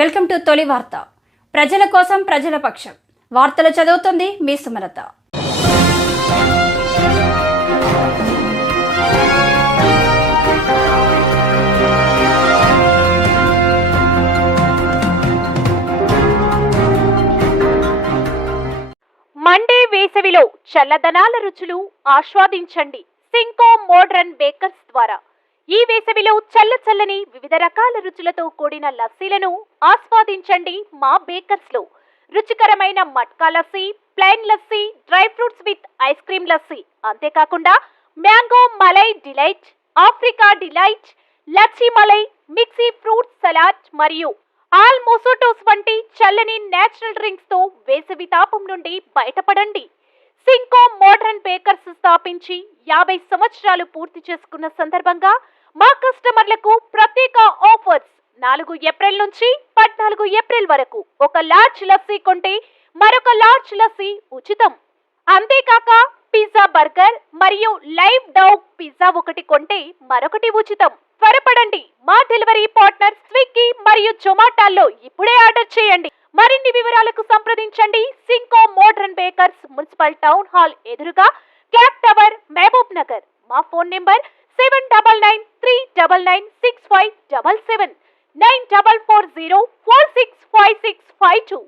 Welcome to తొలి వార్త. ప్రజల కోసం ప్రజల పక్షం. వార్తలు చదువుతుంది మీ సుమలత. మండే వేసవిలో చల్లదనాల రుచులు ఆస్వాదించండి సింకో మోడ్రన్ బేకర్స్ ద్వారా. ఈ వేసవిలో చల్లని వివిధ రకాల రుచులతో కూడిన లస్సీలను ఆస్వాదించండి మా బేకర్స్ లో. రుచికరమైన matka lassi, plain lassi, dry fruits with ice cream lassi, అంతేకాకుండా mango malai delight, Africa delight, lacchi malai, mixed fruit salad మరియు ఆల్ మోసోటోస్ వంటి చల్లని నేచురల్ డ్రింక్స్ తో వేసవి తాపం నుండి బయటపడండి. సింకో మోడ్రన్ బేకర్స్ స్థాపించి 50 సంవత్సరాలు పూర్తి చేసుకున్న సందర్భంగా మా కస్టమర్లకు ప్రత్యేక ఆఫర్స్. 4 ఏప్రిల్ నుంచి 14 ఏప్రిల్ వరకు ఒక లార్జ్ లస్సీ కొంటే మరొక లార్జ్ లస్సీ ఉచితం. అంతేకాక పిజ్జా, బర్గర్ మరియు లైవ్ డౌగ్ పిజ్జా ఒకటి కొంటే మరొకటి ఉచితం. త్వరపడండి, మా డెలివరీ పార్ట్నర్ స్విగ్గీ మరియు జొమాటోలో ఇప్పుడే ఆర్డర్ చేయండి. మరిన్ని వివరాలకు సంప్రదించండి సింకో modern bakers, municipal town hall ఎదురుగా, క్లాక్ టవర్, మహబూబ్ నగర్. మా ఫోన్ నెంబర్ 7993996577, 9440465652.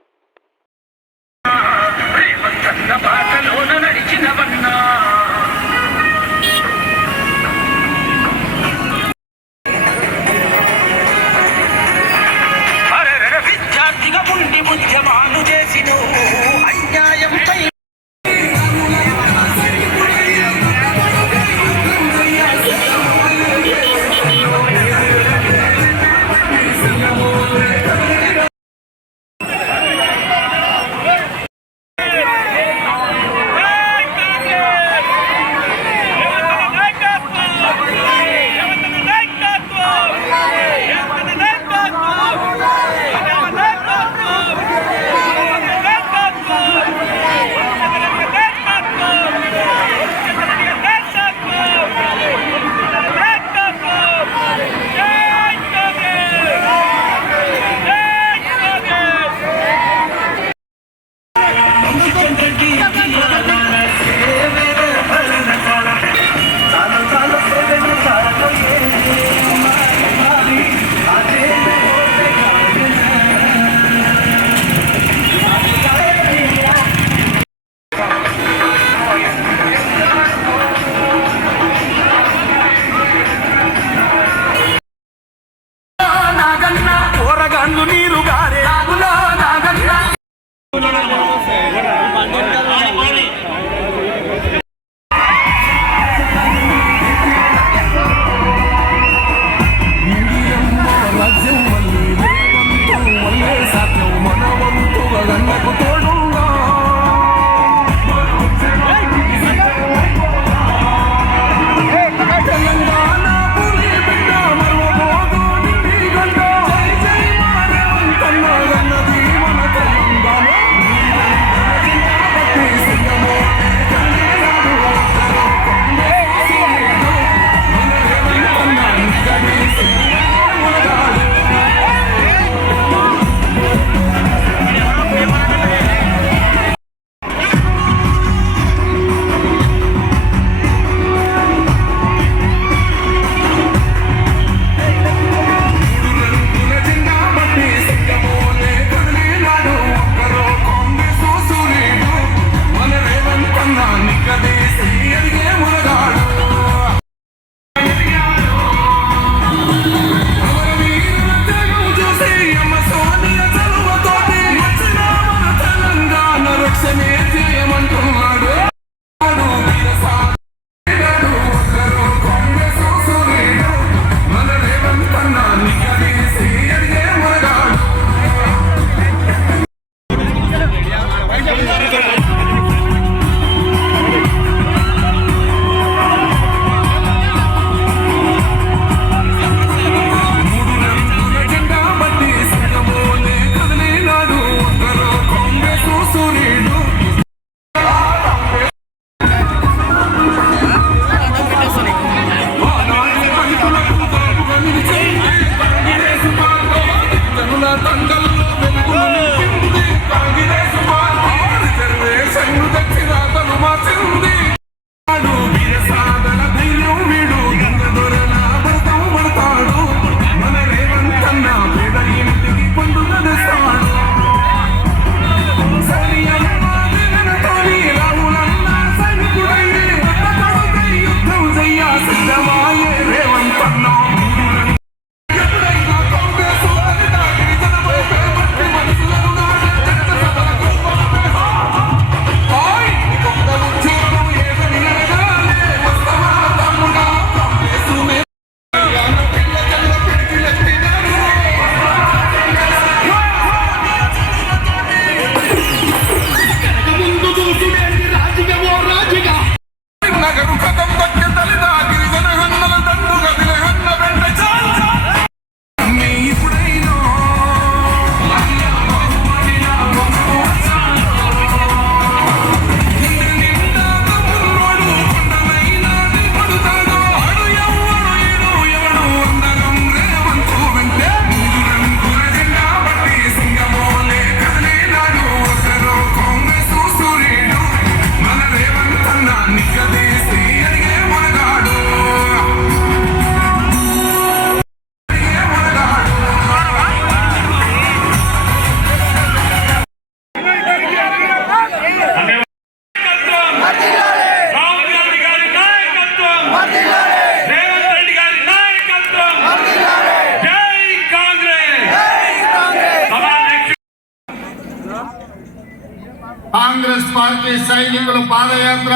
కాంగ్రెస్ పార్టీ సైనికుల పాదయాత్ర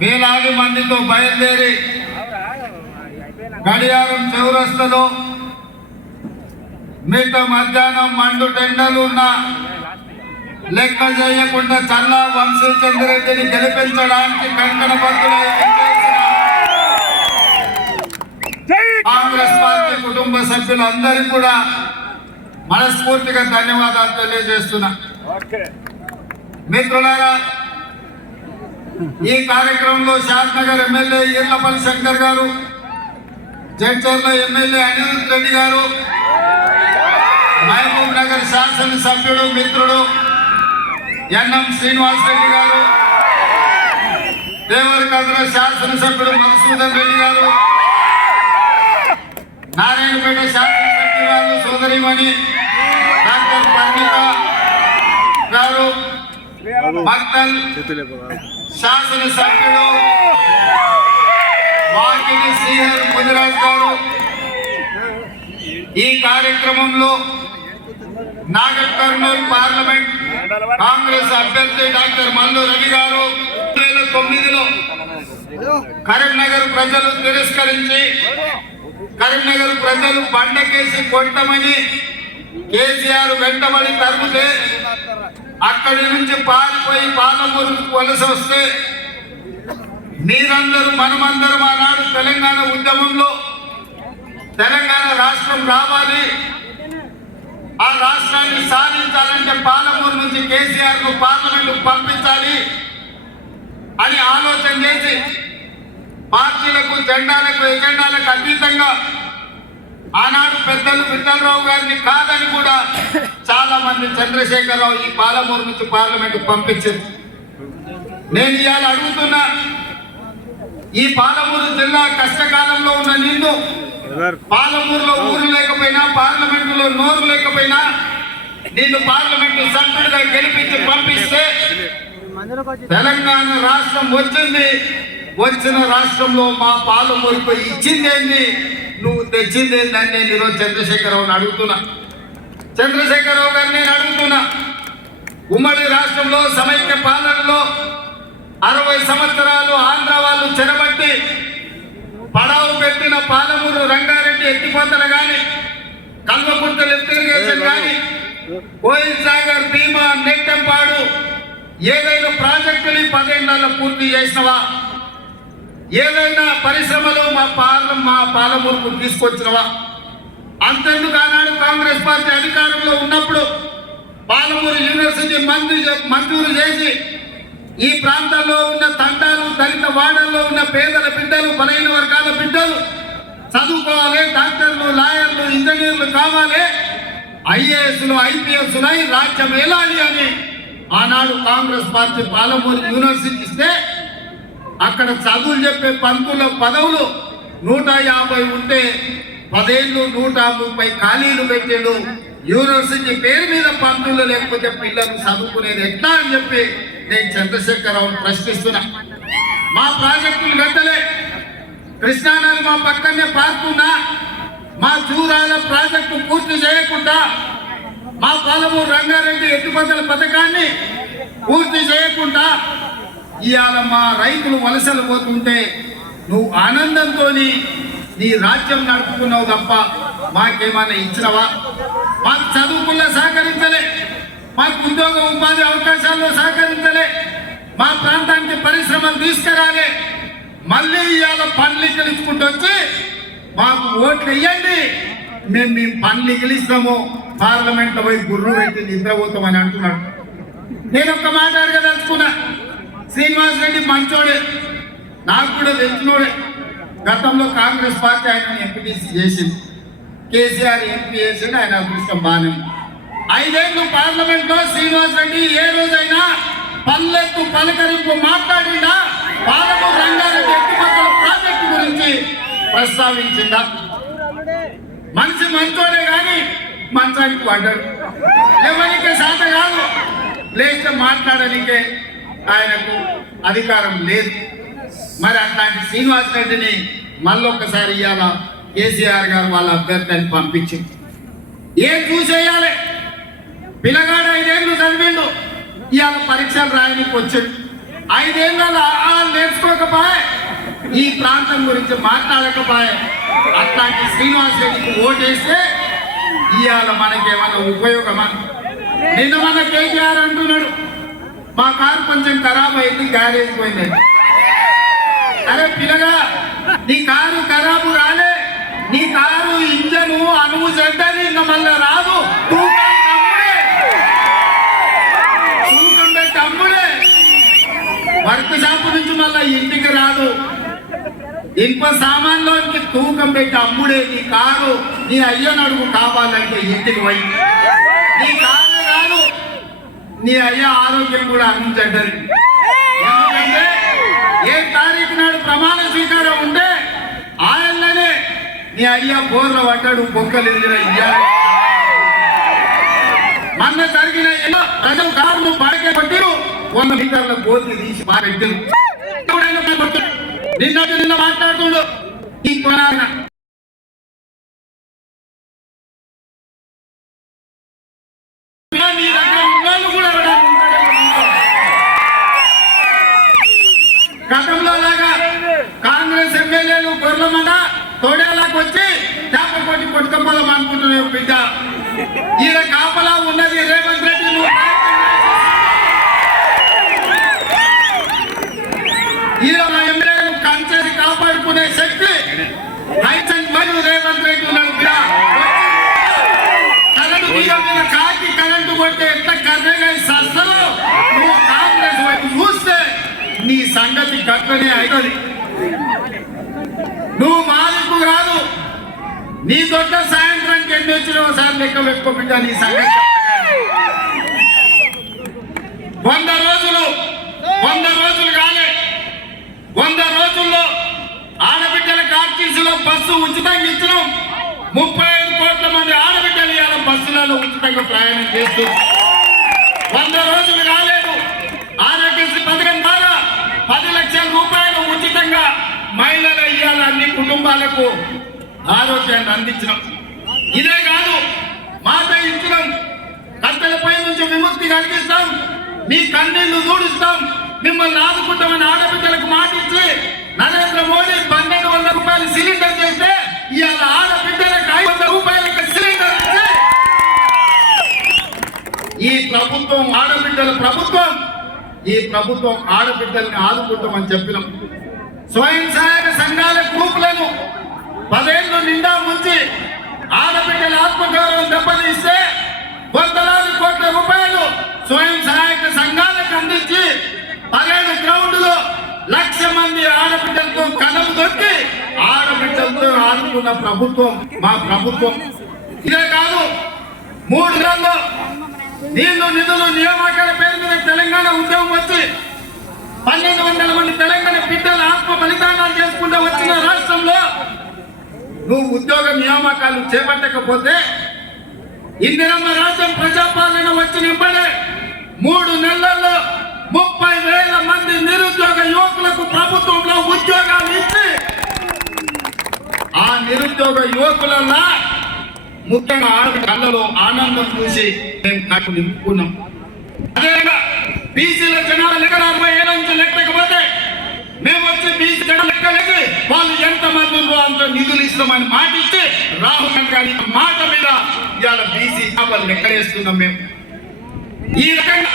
వేలాది మందితో బయలుదేరి గడియారం చౌరస్తలో మిట్ట మధ్యాహ్నం మండు టెండలు ఉన్న లెక్క చేయకుండా చల్లా వంశీచంద్రెడ్డిని గెలిపించడానికి కంకణబద్ధులై కాంగ్రెస్ పార్టీ కుటుంబ సభ్యులందరికీ కూడా మనస్ఫూర్తిగా ధన్యవాదాలు తెలియజేస్తున్నా. మిత్రులారా, ఈ కార్యక్రమంలో షాద్నగర్ ఎమ్మెల్యే ఈర్లపల్లి శంకర్ గారు, జడ్చర్ల ఎమ్మెల్యే అనిరుద్ రెడ్డి గారు, మహబూబ్ నగర్ శాసనసభ్యుడు మిత్రుడు ఎన్ఎం శ్రీనివాస్ రెడ్డి గారు, దేవరకద్ర శాసనసభ్యుడు మధుసూదన్ రెడ్డి గారు, నారాయణపేట శాసనసభ్యురాలు సోదరిమణి డాక్టర్ పర్ణిక గారు, మక్తల్ శాసనసభ్యుడు వాకిలి శ్రీహర్ ముదిరాజ్ గారు, ఈ కార్యక్రమంలో నాగర్ కర్నూలు పార్లమెంట్ కాంగ్రెస్ అభ్యర్థి డాక్టర్ మల్లు రవి గారు 2009లో కరీంనగర్ ప్రజలు తిరస్కరించి కరీంనగర్ ప్రజలు బండకేసి కొట్టమని కేసీఆర్ వెంటబడి తరుగుతే అక్కడి నుంచి పారిపోయి పాలమూరుకు వలస వస్తే మీరందరూ మనమందరం ఆనాడు తెలంగాణ ఉద్యమంలో తెలంగాణ రాష్ట్రం రావాలి, ఆ రాష్ట్రాన్ని సాధించాలంటే పాలమూరు నుంచి కేసీఆర్ ను పార్లమెంట్ పంపించాలి అని ఆలోచన చేసి పార్టీలకు జెండాలకు ఎజెండాలకు అతీతంగా ఆనాడు పెద్దలు విఠలరావు గారిని కాదని కూడా చాలా మంది చంద్రశేఖరరావు ఈ పాలమూరు నుంచి పార్లమెంట్ పంపించారు. నేను ఇవాళ అడుగుతున్నా, ఈ పాలమూరు జిల్లా కష్టకాలంలో ఉన్న నిన్ను పాలమూరులో ఊరు లేకపోయినా పార్లమెంటులో నోరు లేకపోయినా నిన్ను పార్లమెంటు సభ్యుడిగా గెలిపించి పంపిస్తే తెలంగాణ రాష్ట్రం వచ్చింది. వచ్చిన రాష్ట్రంలో మా పాలమూరుకు ఇచ్చిందేంది, నువ్వు తెచ్చిందేందని నేను ఈరోజు చంద్రశేఖరరావుని అడుగుతున్నా. చంద్రశేఖరరావు గారిని నేను అడుగుతున్నా, ఉమ్మడి రాష్ట్రంలో సమైక్య పాలనలో 60 సంవత్సరాలు ఆంధ్ర వాళ్ళు చెరబట్టి పడావు పెట్టిన పాలమూరు రంగారెడ్డి ఎత్తిపోతలు కానీ, కల్వకుర్తి లిఫ్ట్ ఇరిగేషన్ కానీ, కోయిల్ సాగర్, భీమా, నెట్టెంపాడు ఏదైనా ప్రాజెక్టుని 10 ఏళ్లలో పూర్తి చేసినవా? ఏదైనా పరిశ్రమలు మా పాలమూరుకు తీసుకొచ్చినవా? అంతెందుకు ఆనాడు కాంగ్రెస్ పార్టీ అధికారంలో ఉన్నప్పుడు పాలమూరు యూనివర్సిటీ మంజూరు చేసి ఈ ప్రాంతాల్లో ఉన్న తండాలు, దళిత వాడల్లో ఉన్న పేదల బిడ్డలు, బలహీన వర్గాల బిడ్డలు చదువుకోవాలి, డాక్టర్లు, లాయర్లు, ఇంజనీర్లు కావాలి, ఐఏఎస్లు, ఐపీఎస్లు అయి రాజ్యం ఏలాలి అని ఆనాడు కాంగ్రెస్ పార్టీ పాలమూరు యూనివర్సిటీ ఇస్తే అక్కడ చదువులు చెప్పే పంతుల పదవులు 150 ఉంటే 10 ఏళ్ళు 130 ఖాళీలు పెట్టాడు. యూనివర్సిటీ పేరు మీద పంతులు లేకపోతే పిల్లలు చదువుకునేది ఎట్లా అని చెప్పి నేను చంద్రశేఖరరావు ప్రశ్నిస్తున్నా. మా ప్రాజెక్టులు గట్టలే, కృష్ణానది మా పక్కనే పారుతున్నా, మా జూరాల ప్రాజెక్టు పూర్తి చేయకుండా, మా పాలమూరు రంగారెడ్డి ఎత్తిపోతల పథకాన్ని పూర్తి చేయకుండా ఇవాళ మా రైతులు వలసలు పోతుంటే నువ్వు ఆనందంతో నీ రాజ్యం నడుపుకున్నావు తప్ప మాకేమైనా ఇచ్చినవా? మాకు చదువుకుల్లో సహకరించలే, మాకు ఉద్యోగ ఉపాధి అవకాశాల్లో సహకరించలే, మా ప్రాంతానికి పరిశ్రమలు తీసుకురాలే. మళ్ళీ ఇవాళ పనులు గెలుచుకుంటూ వచ్చి మాకు ఓట్లు వేయండి, మేము మీ పనులు గెలుస్తాము, పార్లమెంట్లో పోయి గుర్రు పెట్టి నిద్రపోతామని అంటున్నాడు. నేను ఒక్క మాట అడగదలుచుకున్నా. శ్రీనివాస్ రెడ్డి మంచోడే, నాకు కూడా తెలిసినోడే. గతంలో కాంగ్రెస్ పార్టీ ఆయన ఎంపీటీసీ చేసింది, కేసీఆర్ ఎంపీ చేసింది, ఆయన అదృష్టం బాగానే. 5 ఏళ్ళు పార్లమెంట్లో శ్రీనివాస్ రెడ్డి ఏ రోజైనా పల్లెత్తు పలకరింపు మాట్లాడిందా? పాలమూరు రంగారెడ్డి ఎత్తిపోతల ప్రాజెక్టు గురించి ప్రస్తావించిందా? మనిషి మంచోడే కానీ మంచానికి పడ్డాడు. ఎవరికి సాధ కాదు, లేస్తే మాట్లాడడానికే ఆయనకు అధికారం లేదు. మరి అట్లాంటి శ్రీనివాస్ రెడ్డిని మళ్ళొక్కసారి ఇవాళ కేసీఆర్ గారు వాళ్ళ అభ్యర్థిని పంపించింది. ఏం చూసేయాలి? పిల్లగాడు 5 ఏళ్ళు చదివిండు, ఇవాళ పరీక్షలు రాయడానికి వచ్చాడు. 5 ఏళ్ళలో నేర్చుకోకపోయే, ఈ ప్రాంతం గురించి మాట్లాడకపోయే. అట్లాంటి శ్రీనివాస్ రెడ్డికి ఓటేస్తే ఇవాళ మనకేమైనా ఉపయోగమా? నిన్న మన కేసీఆర్ అంటున్నాడు, మా కారు కొంచెం ఖరాబ్ అయింది, గ్యారేజ్ పోయింది. అరే పిల్లగా, నీ కారు ఖరాబు రాలే, నీ కారు ఇంజను అనువు చెడ్డది, ఇంకా మళ్ళీ రాదు. తూకం పెట్టి అమ్ముడే, వర్క్ షాప్ నుంచి మళ్ళీ ఇంటికి రాదు. ఇనుప సామాన్లోకి తూకం పెట్టి అమ్ముడే. నీ కారు నీ అయ్యను అడుగు కావాలంటే ఇంటికి పోయి. నీ కారు రాదు, నీ అయ్య ఆరోగ్యం కూడా అందించండి. ఎందుకంటే ఏ తారీఖు నాడు ప్రమాణ స్వీకారం ఉంటే ఆయననే నీ అయ్య బోర్ల పడ్డాడు, బొక్కలు ఎదిగిన ఇయ్యాలి. మొన్న జరిగిన ప్రజలు కారును పడకే కొట్టిరు, 100 మీటర్ల బోర్లు తీసి పారెట్టిరు. నిన్న మాట్లాడుతుండు ఈ కొనాలన గతంలో లాగా కాంగ్రెస్ ఎమ్మెల్యేలు గొర్రెలమండ తోడేలాకి వచ్చి చేప కొట్టి కొట్టుకపోదాం అనుకుంటున్నావు బిడ్డ. ఈయన కాపలా ఉన్నది రేవంత్ రెడ్డి. ఈయన ఎమ్మెల్యేలు కంచెని కాపాడుకునే శక్తి మరియు రేవంత్ రెడ్డి ఉన్నాడు బిడ్డ. కరెంటు మీద కాకి కరెంటు కొట్టే ఎట్లా కర్రగా సస్తలో నువ్వు కాంగ్రెస్ వైపు చూస్తే నీ సంగతి గట్లనే అవుతుంది. నువ్వు మాలికు కాదు, నీ దొడ్డ సాయంత్రానికి ఎన్ని వచ్చినా ఒకసారి లెక్క పెట్టుకోకుండా నీ సంగతి 100 రోజులు కాలే. 100 రోజుల్లో ఆడబిడ్డల కార్టీసీలో బస్సు ఉచితంగా ఇచ్చినాం. 35 కోట్ల మంది ఆడబిడ్డలు ఇవాళ బస్సులలో ఉచితంగా ప్రయాణం చేస్తూ 100 రోజులు కాలేదు. ఆరోగ్యశ్రీ పథకం ద్వారా 10 లక్షల రూపాయలు ఉచితంగా మహిళలు ఇవ్వాలి, అన్ని కుటుంబాలకు ఆరోగ్యాన్ని అందించడం. ఇదే కాదు, మాట ఇచ్చినాం, కట్టెలపై నుంచి విముక్తి కలిగిస్తాం, మీ కన్నీళ్లు దూడుస్తాం, మిమ్మల్ని ఆదుకుంటామని ఆడబిడ్డలకు మాట ఇచ్చి నరేంద్ర మోడీ 1200 రూపాయలు సిలిండర్ చేస్తే ఇవాళ ఆడబిడ్డలకు 500 రూపాయలకు సిలిండర్ ఇచ్చి ఈ ప్రభుత్వం ఆడబిడ్డల ప్రభుత్వం, ఈ ప్రభుత్వం ఆడబిడ్డల్ని ఆదుకుంటామని చెప్పినాం. స్వయం సహాయక సంఘాల గ్రూపులను 10 ఏళ్ళు నిండా ముంచి ఆడబిడ్డల ఆత్మగౌరవం దెబ్బతీస్తే 100 కోట్ల రూపాయలు స్వయం సహాయక సంఘాలకు అందించి 17 గ్రౌండ్లో 1,00,000 మంది ఆడబిడ్డలతో కలము దొరికి ఆడబిడ్డలతో ఆదుకున్న ప్రభుత్వం మా ప్రభుత్వం. ఇదే కాదు 3 నెలల్లో నీళ్లు నిధులు నియామకాల పేరు మీద తెలంగాణ ఉద్యమం వచ్చి 1200 మంది తెలంగాణ బిడ్డలు ఆత్మ బలిదానాలు చేసుకుంటూ వచ్చిన రాష్ట్రంలో నువ్వు ఉద్యోగ నియామకాలు చేపట్టకపోతే ఇందిరమ్మ రాజ్యం ప్రజాపాలన వచ్చిన వెంబడే 3 నెలల్లో 30,000 మంది నిరుద్యోగ యువకులకు ప్రభుత్వంలో ఉద్యోగాలు ఇచ్చి ఆ నిరుద్యోగ యువకులన్నా ముఖ్యంగా కళ్ళలో ఆనందం చూసి మేము కట్టు నింపుకున్నాం. అదేవిధంగా బీసీల జనాభా లెక్క 47 నుంచి లెక్కకపోతే మేము వచ్చి బీసీ జనాభా లెక్కలేసి వాళ్ళు ఎంతమంది ఉందో అంత నిధులు ఇస్తామని మాట ఇచ్చి రాహుల్ గాంధీ మాట మీద ఇవాళ బీసీ జనాభాలు లెక్కలేస్తున్నాం. మేము ఈ రకంగా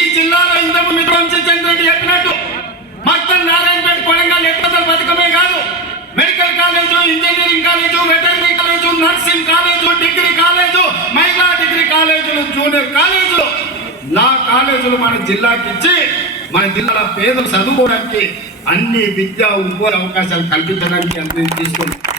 ఈ జిల్లాలో ఇంతకు మిత్రంశి చంద్రెడ్డి చెప్పినట్టు మొత్తం నారాయణపేట కొడంగల్ ఎక్కడో పథకమే కాదు, medical college, engineering college, veterinary college, nursing college, degree college, మహిళా డిగ్రీ కాలేజీలు, జూనియర్ కాలేజీలు, లా కాలేజీలు మన జిల్లాకి ఇచ్చి మన జిల్లాల పేదలు చదువుకోవడానికి అన్ని విద్యా ఉద్యోగ అవకాశాలు కల్పించడానికి అందరినీ తీసుకుంటాం.